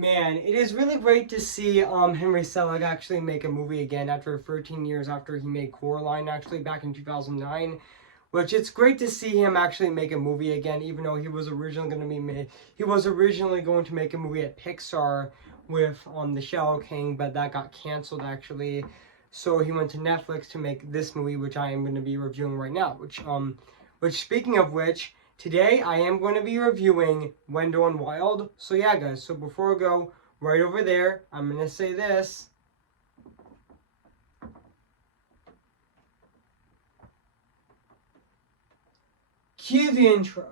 Man, it is really great to see Henry Selick actually make a movie again after 13 years after he made Coraline actually back in 2009. Which it's great to see him actually make a movie again, even though he was originally going to make a movie at Pixar with The Shadow King, but that got canceled actually. So he went to Netflix to make this movie, which I am going to be reviewing right now. Which speaking of which, today I am going to be reviewing Wendell and Wild. So yeah, guys. So before I go right over there, I'm going to say this. Cue the intro.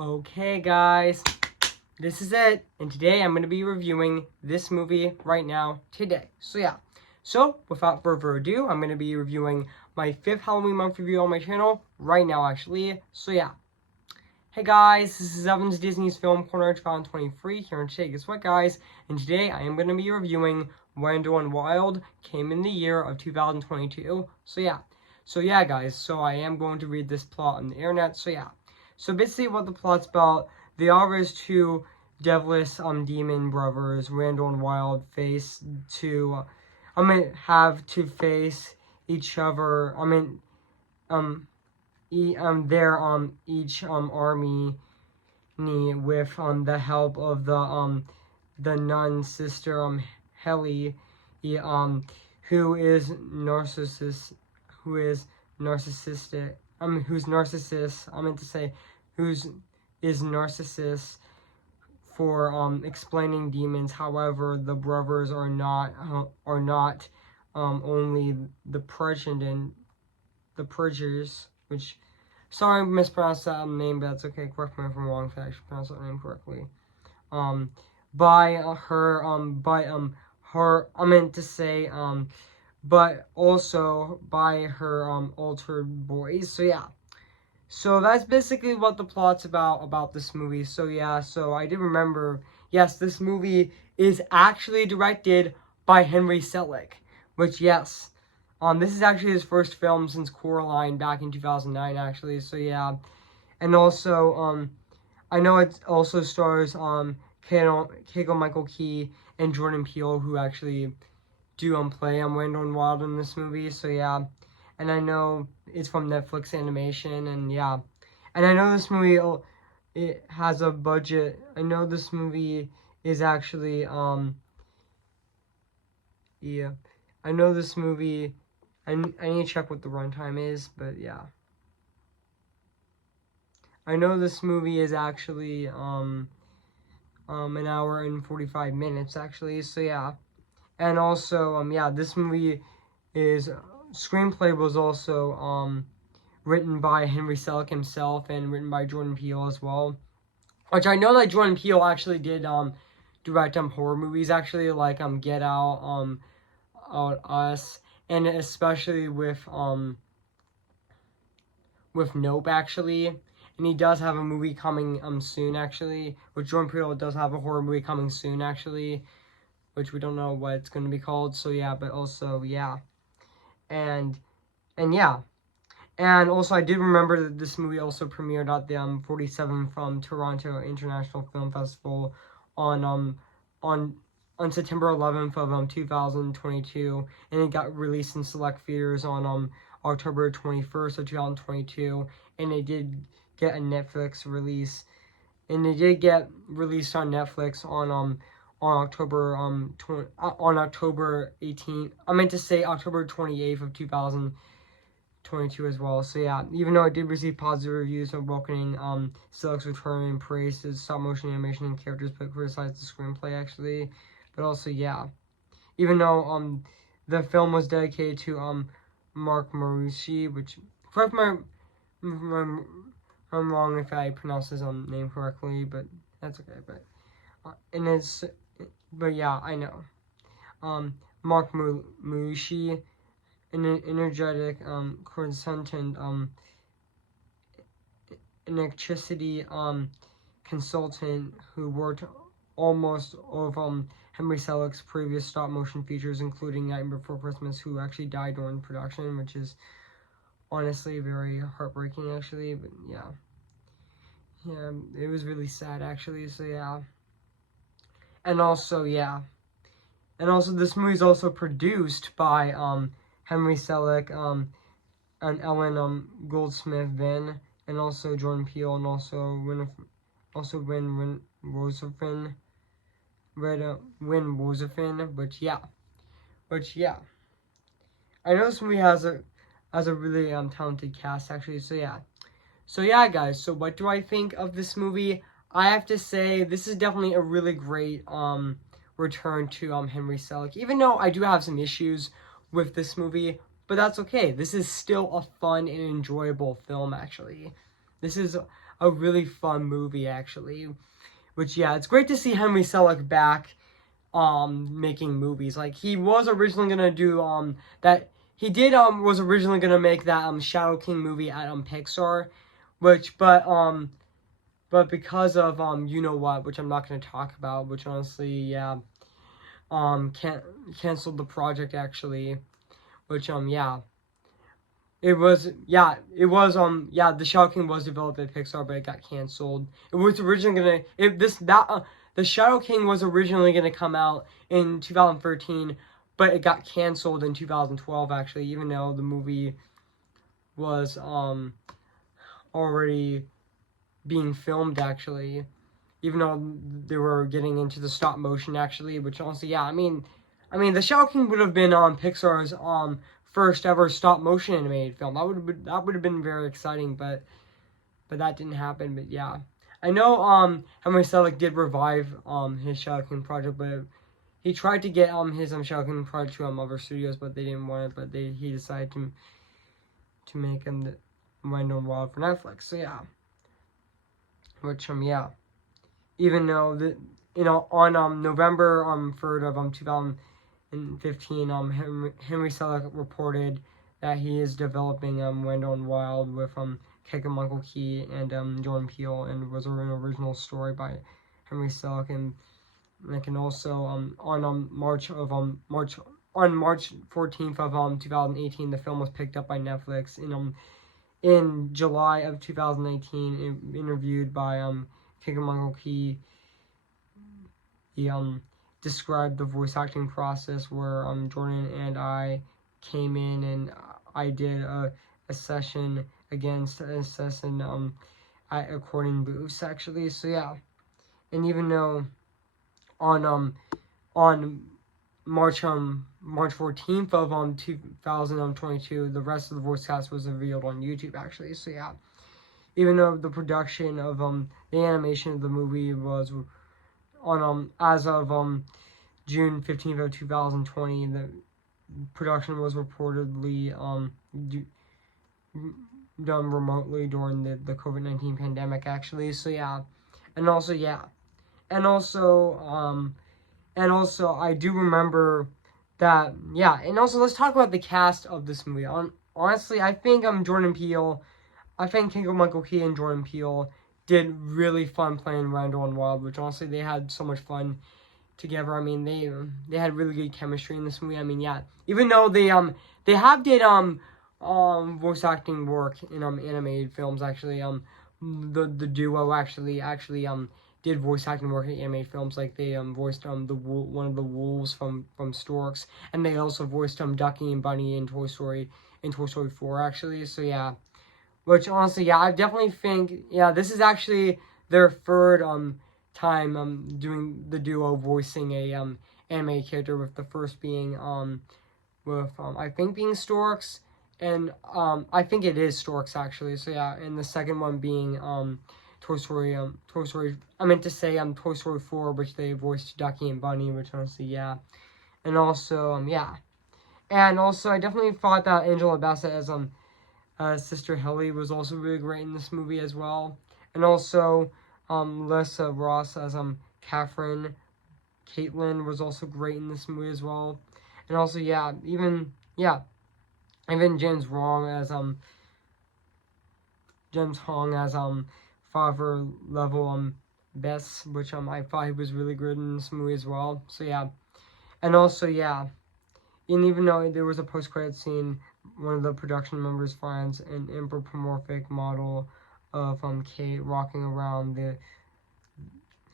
Okay guys, this is it, and today I'm going to be reviewing this movie right now, today. So yeah, so without further ado, I'm going to be reviewing my 5th Halloween month review on my channel right now actually. So yeah, hey guys, this is Evan's Disney's Film Corner 2023 here, and today, guess what guys, and today I am going to be reviewing Wendell and Wild, came in the year of 2022. So yeah guys, so I am going to read this plot on the internet. So yeah. So basically what the plot's about, the are two devilish demon brothers, Wendell and Wild, have to face each other. Each army with the help of the nun sister Helly, who's narcissistic. Who's narcissist for explaining demons. However, the brothers are not only the Purgers, which, sorry I mispronounced that name, but that's okay. Correct me if I'm wrong if I actually pronounced that name correctly. But also by her altered boys. So yeah. So that's basically what the plot's about this movie. So yeah, so I did remember, yes, this movie is actually directed by Henry Selick, which yes, this is actually his first film since Coraline back in 2009 actually. So yeah, and also I know it also stars Keegan-Michael Key and Jordan Peele, who actually do play Wendell and Wild in this movie. So yeah. And I know it's from Netflix Animation, and yeah. And I know this movie, it has a budget. I know this movie is actually, yeah. I know this movie, I need to check what the runtime is, but yeah. I know this movie is actually, an hour and 45 minutes, actually, so yeah. And also, yeah, this movie is... Screenplay was also written by Henry Selick himself and written by Jordan Peele as well. Which I know that Jordan Peele actually did direct horror movies actually, like Get Out, Us, and especially with Nope actually. And he does have a movie coming soon actually. Which Jordan Peele does have a horror movie coming soon actually, which we don't know what it's going to be called. So yeah, but also yeah. And yeah, and also I did remember that this movie also premiered at the 47 from Toronto International Film Festival on September 11th of 2022, and it got released in select theaters on October 21st of 2022, and it did get a Netflix release, and it did get released on Netflix on October October 18th. I meant to say October 28th of 2022 as well. So yeah, even though it did receive positive reviews of welcoming Selick's return and praised its stop motion animation and characters, but criticized the screenplay actually. But also yeah, even though the film was dedicated to Mark Marucci, which, correct me if I'm wrong if I pronounce his name correctly, but that's okay. But yeah, I know. Mark Marucci, an energetic, consentant, electricity, consultant who worked almost all of Henry Selick's previous stop motion features, including Nightmare Before Christmas, who actually died during production, which is honestly very heartbreaking, actually. But yeah, it was really sad, actually. So yeah, and also this movie is also produced by Henry Selick, and Ellen Goldsmith Vin, and also Jordan Peele, and also Win Rosefin, Win Rosefin, which yeah, I know this movie has a really talented cast, actually. So yeah, guys. So what do I think of this movie? I have to say this is definitely a really great return to Henry Selick. Even though I do have some issues with this movie, but that's okay. This is still a fun and enjoyable film, actually. This is a really fun movie, actually. Which, yeah, it's great to see Henry Selick back making movies. Like, he was originally gonna do was originally gonna make that Shadow King movie at Pixar, but because of you know what, which I'm not gonna talk about, which honestly, yeah, canceled the project, actually, which it was the Shadow King was developed at Pixar, but it got canceled. It was originally the Shadow King was originally gonna come out in 2013, but it got canceled in 2012, actually, even though the movie was already being filmed, actually, even though they were getting into the stop motion, actually, which honestly, yeah, I mean, the Shadow King would have been Pixar's first ever stop motion animated film. That would have been very exciting, but that didn't happen. But yeah, I know Henry Selick did revive his Shadow King project, but he tried to get his Shadow King project to other studios, but they didn't want it. But he decided to make the Wendell Wild for Netflix. So yeah, which yeah, even though on November 3rd of 2015, Henry Selick reported that he is developing Wendell and Wild with Keiko Michael Key and Jordan Peele, and was an original story by Henry Selick, and also on March 14th of 2018, the film was picked up by Netflix. In July of 2019, interviewed by Keiko Michael Key, he described the voice acting process where Jordan and I came in, and I did a session at recording booths, actually. So yeah, and even though on March 14th of 2022, the rest of the voice cast was revealed on YouTube, actually. So yeah, even though the production of the animation of the movie was on as of June 15th of 2020, the production was reportedly done remotely during the COVID-19 pandemic, actually. So yeah, and also I do remember that, yeah, and also let's talk about the cast of this movie. Honestly, I think Keiko Michael Key and Jordan Peele did really fun playing Wendell and Wild, which honestly they had so much fun together. I mean, they had really good chemistry in this movie. I mean, yeah, even though they did voice acting work in animated films, actually, the duo actually did voice acting work in animated films. Like they voiced one of the wolves from Storks, and they also voiced Ducky and Bunny in Toy Story 4, actually. So yeah, which honestly, yeah, I definitely think, yeah, this is actually their third time doing the duo voicing a anime character, with the first being I think being Storks, and I think it is Storks, actually. So yeah, and the second one being Toy Story I meant to say Toy Story 4, which they voiced Ducky and Bunny, which honestly, yeah. And also yeah. And also I definitely thought that Angela Bassett as Sister Helly was also really great in this movie as well. And also Lissa Ross as Catherine Caitlin was also great in this movie as well. And also even James Hong as father level best, which I thought he was really good in this movie as well. So yeah, and also yeah, and even though there was a post-credit scene, one of the production members finds an anthropomorphic model of Kate walking around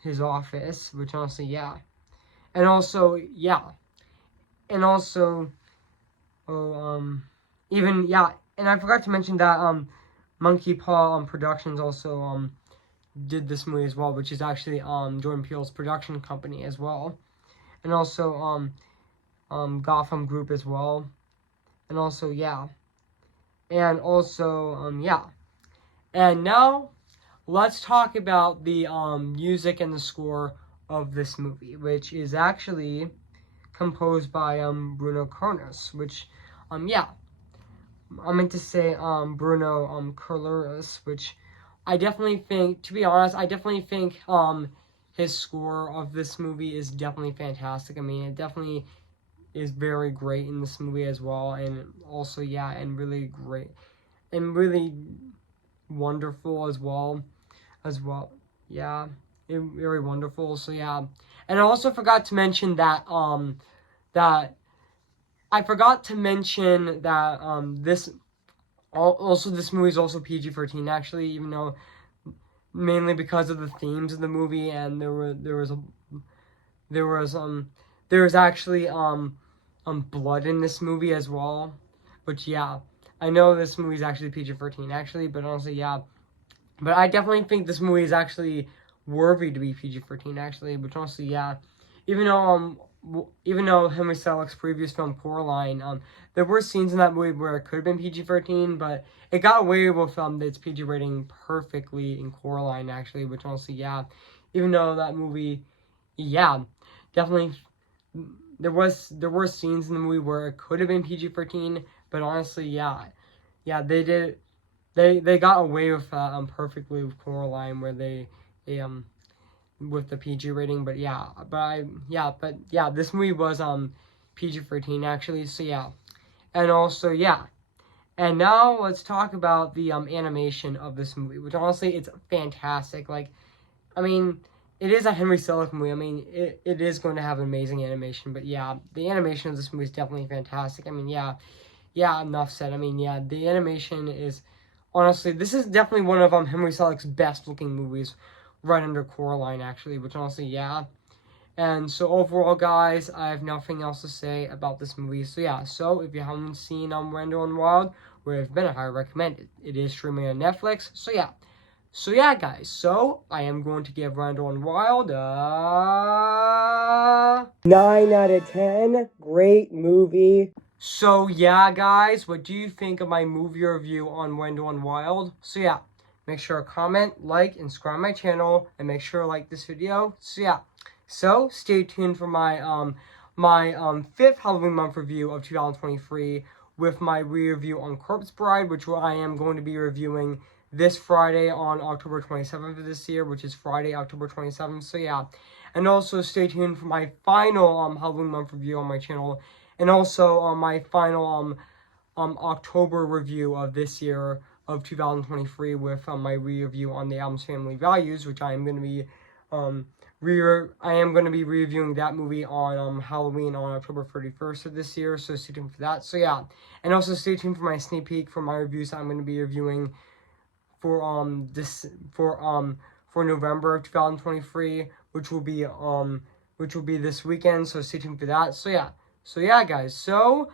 his office, which honestly yeah, and also yeah, and also even yeah, and I forgot to mention that Monkey Paw Productions also did this movie as well, which is actually Jordan Peele's production company as well, and also Gotham Group as well, and also yeah, and also yeah, and now let's talk about the music and the score of this movie, which is actually composed by Bruno Carlos, which yeah, I meant to say Bruno Carlos, which I definitely think, to be honest, I definitely think his score of this movie is definitely fantastic. I mean, it definitely is very great in this movie as well, and also yeah, and really great and really wonderful as well. Yeah, very wonderful. So yeah, and I also forgot to mention that that I forgot to mention that this also this movie is also PG-13 actually, even though mainly because of the themes of the movie, and there was there was actually blood in this movie as well, which yeah, I know this movie is actually PG-13 actually, but honestly yeah, but I definitely think this movie is actually worthy to be PG-13 actually, which honestly yeah, even though even though Henry Selick's previous film Coraline, there were scenes in that movie where it could have been PG-13, but it got away with its PG rating perfectly in Coraline actually, which honestly yeah, even though that movie, yeah, definitely there were scenes in the movie where it could have been PG-13, but honestly yeah, yeah they got away with that perfectly with Coraline, where they with the PG rating, but yeah, but yeah, this movie was PG-13 actually, so yeah, and also yeah, and now let's talk about the animation of this movie, which honestly it's fantastic. Like, I mean, it is a Henry Selick movie. I mean, it is going to have amazing animation, but yeah, the animation of this movie is definitely fantastic. I mean, yeah, enough said. I mean, yeah, the animation is honestly, this is definitely one of Henry Selick's best looking movies, right under Coraline actually, which honestly, yeah. And so overall, guys, I have nothing else to say about this movie. So yeah, so if you haven't seen Wendell and Wild, where I've been, I highly recommend it. It is streaming on Netflix. So yeah, guys. So I am going to give Wendell and Wild 9 out of 10. Great movie. So yeah, guys, what do you think of my movie review on Wendell and Wild? So yeah, make sure to comment, like, and subscribe my channel, and make sure to like this video. So yeah, so stay tuned for my fifth Halloween month review of 2023 with my re-review on Corpse Bride, which I am going to be reviewing this Friday on October 27th of this year, which is Friday, October 27th. So yeah, and also stay tuned for my final Halloween month review on my channel, and also my final October review of this year of 2023 with my re-review on the album's Family Values, which I am going to be reviewing that movie on Halloween on October 31st of this year. So stay tuned for that. So yeah, and also stay tuned for my sneak peek for my reviews I'm going to be reviewing for for November of 2023, which will be this weekend. So stay tuned for that. So yeah, guys, so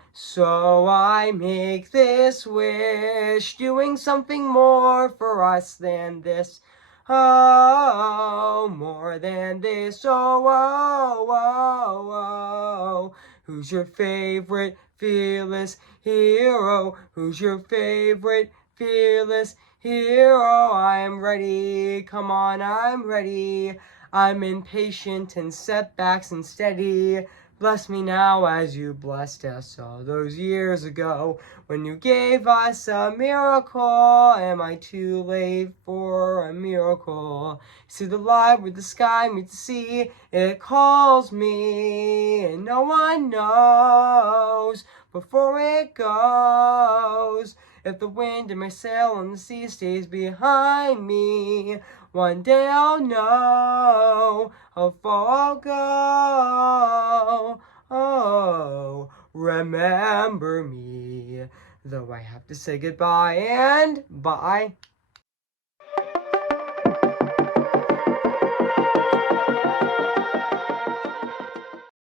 I make this wish, doing something more for us than this. Oh, more than this. Oh, oh, oh, oh. Who's your favorite fearless hero? Who's your favorite fearless hero? I'm ready. Come on, I'm ready. I'm impatient and setbacks and steady. Bless me now as you blessed us all those years ago when you gave us a miracle. Am I too late for a miracle? See the light where the sky meets the sea. It calls me and no one knows before it goes. If the wind in my sail on the sea stays behind me, One day I'll know how far I'll go. Oh, remember me. Though I have to say goodbye and bye.